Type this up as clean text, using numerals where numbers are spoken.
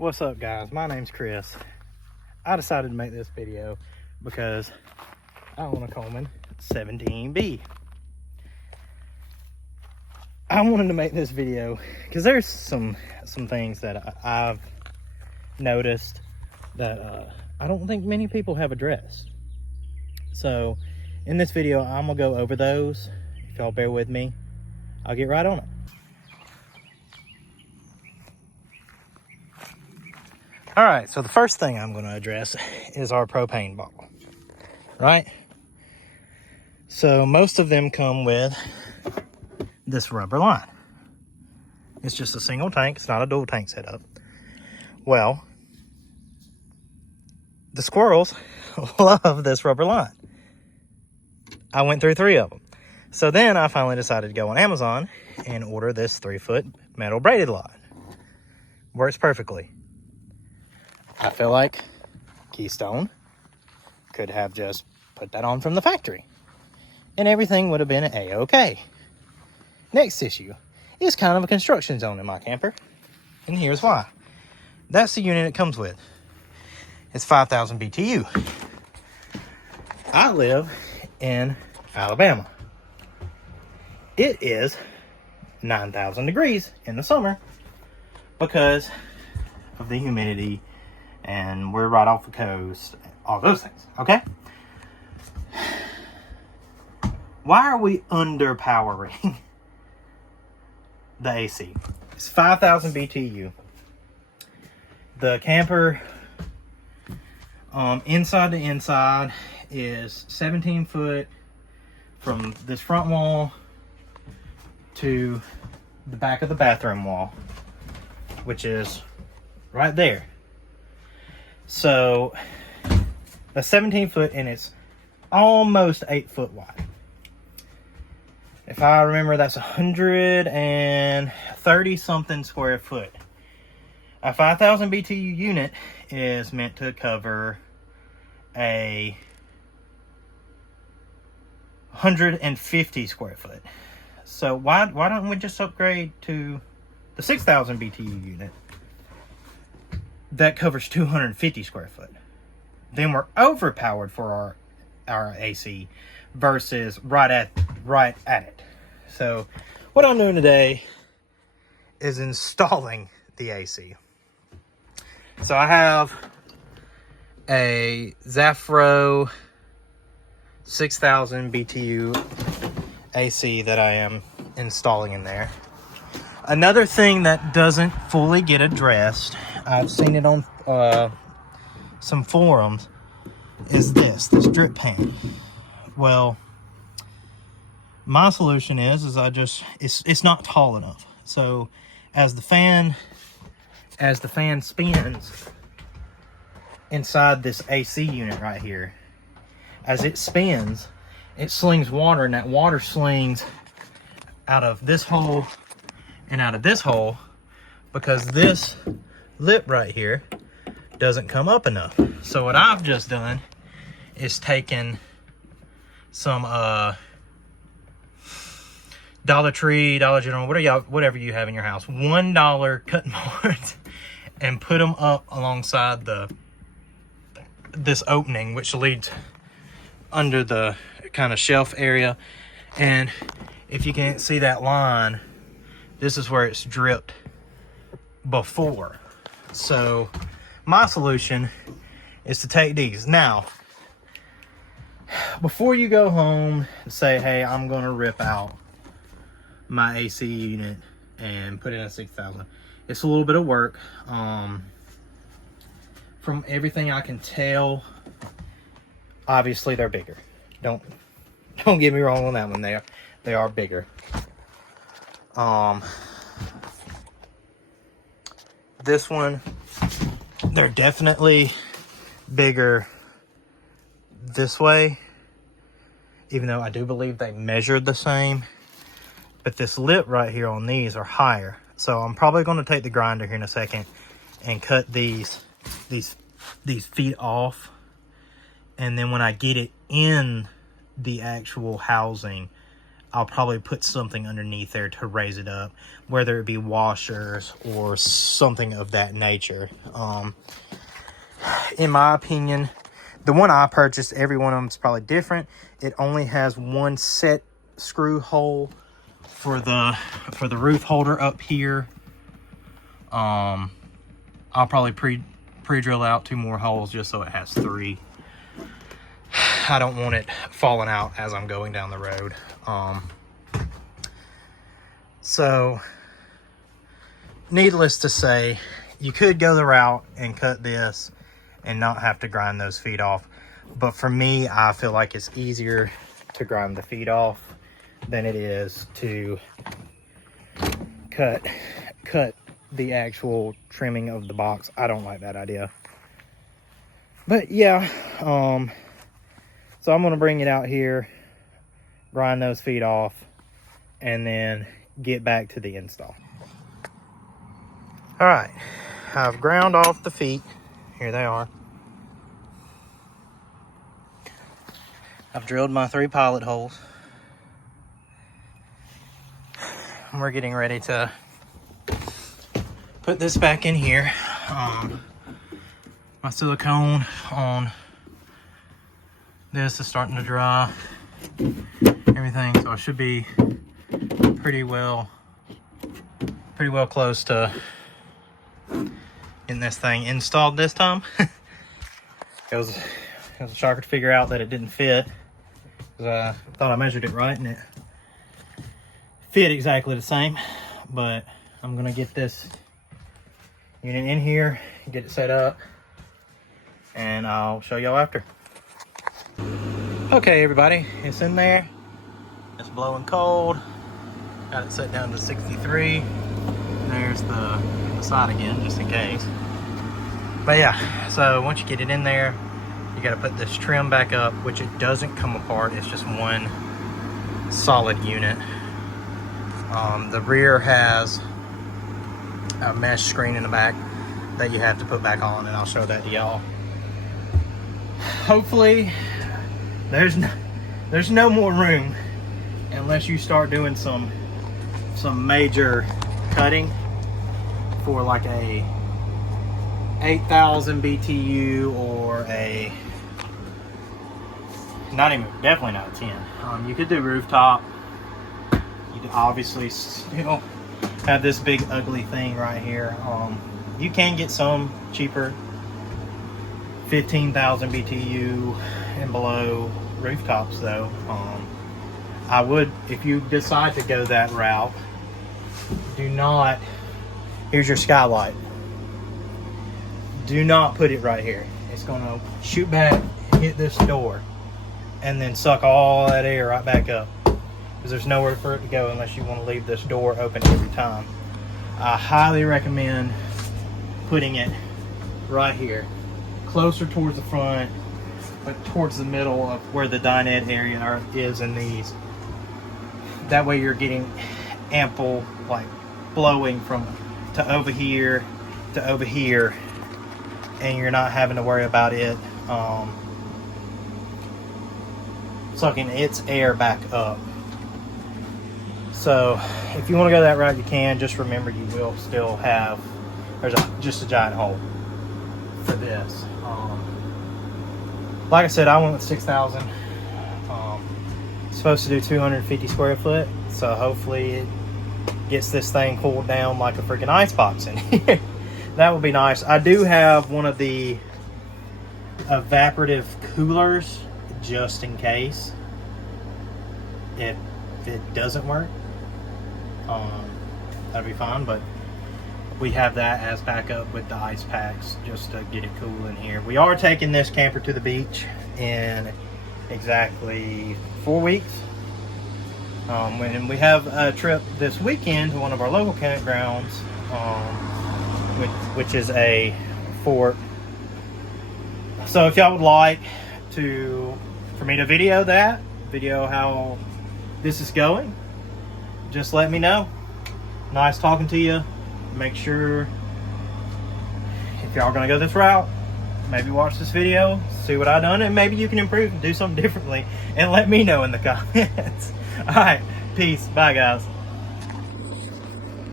What's up, guys? My name's Chris. I decided to make this video because I own a Coleman 17B. I wanted to make this video because there's some things that I've noticed that I don't think many people have addressed. So in this video, I'm gonna go over those. If y'all bear with me, I'll get right on it. All right, so the first thing I'm going to address is our propane bottle, right? So most of them come with this rubber line. It's just a single tank. It's not a dual tank setup. Well, the squirrels love this rubber line. I went through 3 of them. So then I finally decided to go on Amazon and order this 3-foot metal braided line. Works perfectly. I feel like Keystone could have just put that on from the factory and everything would have been a-okay. Next issue is kind of a construction zone in my camper, and here's why. That's the unit it comes with. It's 5,000 BTU. I live in Alabama. It is 9,000 degrees in the summer because of the humidity, and we're right off the coast, all those things, okay? Why are we underpowering the AC? It's 5,000 BTU. The camper, inside to inside, is 17 foot from this front wall to the back of the bathroom wall, which is right there. So that's 17 foot and it's almost 8 foot wide. If I remember, that's 130 something square foot. A 5,000 BTU unit is meant to cover a 150 square foot. So why don't we just upgrade to the 6,000 BTU unit that covers 250 square foot? Then we're overpowered for our AC versus right at it. So what I'm doing today is installing the AC. So I have a Zafro 6,000 BTU AC that I am installing in there. Another thing that doesn't fully get addressed, I've seen it on some forums, is this drip pan. Well, my solution is it's not tall enough. So as the fan spins inside this AC unit right here, as it spins, it slings water, and that water slings out of this hole and out of this hole because this lip right here doesn't come up enough. So what I've just done is taken some Dollar Tree, Dollar General, whatever you have in your house, $1 cutting boards, and put them up alongside this opening, which leads under the kind of shelf area. And if you can't see that line, this is where it's dripped before. So my solution is to take these. Now, before you go home and say, hey, I'm going to rip out my AC unit and put in a 6,000, it's a little bit of work. From everything I can tell, obviously they're bigger. Don't get me wrong on that one. They are bigger. This one, they're definitely bigger this way, even though I do believe they measured the same. But this lip right here on these are higher. So I'm probably going to take the grinder here in a second and cut these feet off. And then when I get it in the actual housing, I'll probably put something underneath there to raise it up, whether it be washers or something of that nature. In my opinion, the one I purchased, every one of them is probably different. It only has one set screw hole for the roof holder up here. I'll probably pre-drill out 2 more holes just so it has 3. I don't want it falling out as I'm going down the road. So needless to say, you could go the route and cut this and not have to grind those feet off. But for me, I feel like it's easier to grind the feet off than it is to cut the actual trimming of the box. I don't like that idea. But yeah, so I'm gonna bring it out here, grind those feet off, and then get back to the install. All right, I've ground off the feet. Here they are. I've drilled my 3 pilot holes. We're getting ready to put this back in here. My silicone on this is starting to dry. Everything, so I should be pretty well close to getting this thing installed this time. It was a shocker to figure out that it didn't fit, because I thought I measured it right and it fit exactly the same. But I'm gonna get this unit in here, get it set up, and I'll show y'all after. Okay, everybody, it's in there. It's blowing cold. Got it set down to 63. There's the side again, just in case. But yeah, so once you get it in there, you got to put this trim back up, which it doesn't come apart. It's just one solid unit. The rear has a mesh screen in the back that you have to put back on, and I'll show that to y'all. Hopefully there's no more room unless you start doing some major cutting for like a 8,000 BTU or a definitely not a 10. You could do rooftop. You'd obviously still have this big ugly thing right here. You can get some cheaper 15,000 BTU and below rooftops though. I would, if you decide to go that route, here's your skylight. Do not put it right here. It's gonna shoot back, hit this door, and then suck all that air right back up, because there's nowhere for it to go unless you want to leave this door open every time. I highly recommend putting it right here, closer towards the front, but towards the middle of where the dinette area is in these. That way you're getting ample, like, blowing from to over here to over here, and you're not having to worry about it sucking its air back up. So if you want to go that route, you can. Just remember, you will still have, there's just a giant hole for this. Like I said, I went with 6,000. Supposed to do 250 square foot, so hopefully it gets this thing cooled down like a freaking ice box in here. That would be nice. I do have one of the evaporative coolers just in case if it doesn't work. That'd be fine, but we have that as backup with the ice packs just to get it cool in here. We are taking this camper to the beach in exactly 4 weeks. When we have a trip this weekend to one of our local campgrounds, which is a fort. So if y'all would like for me to video how this is going, just let me know. Nice talking to you. Make sure, if y'all are gonna go this route, maybe watch this video, see what I done, and maybe you can improve and do something differently, and let me know in the comments. All right, peace. Bye, guys.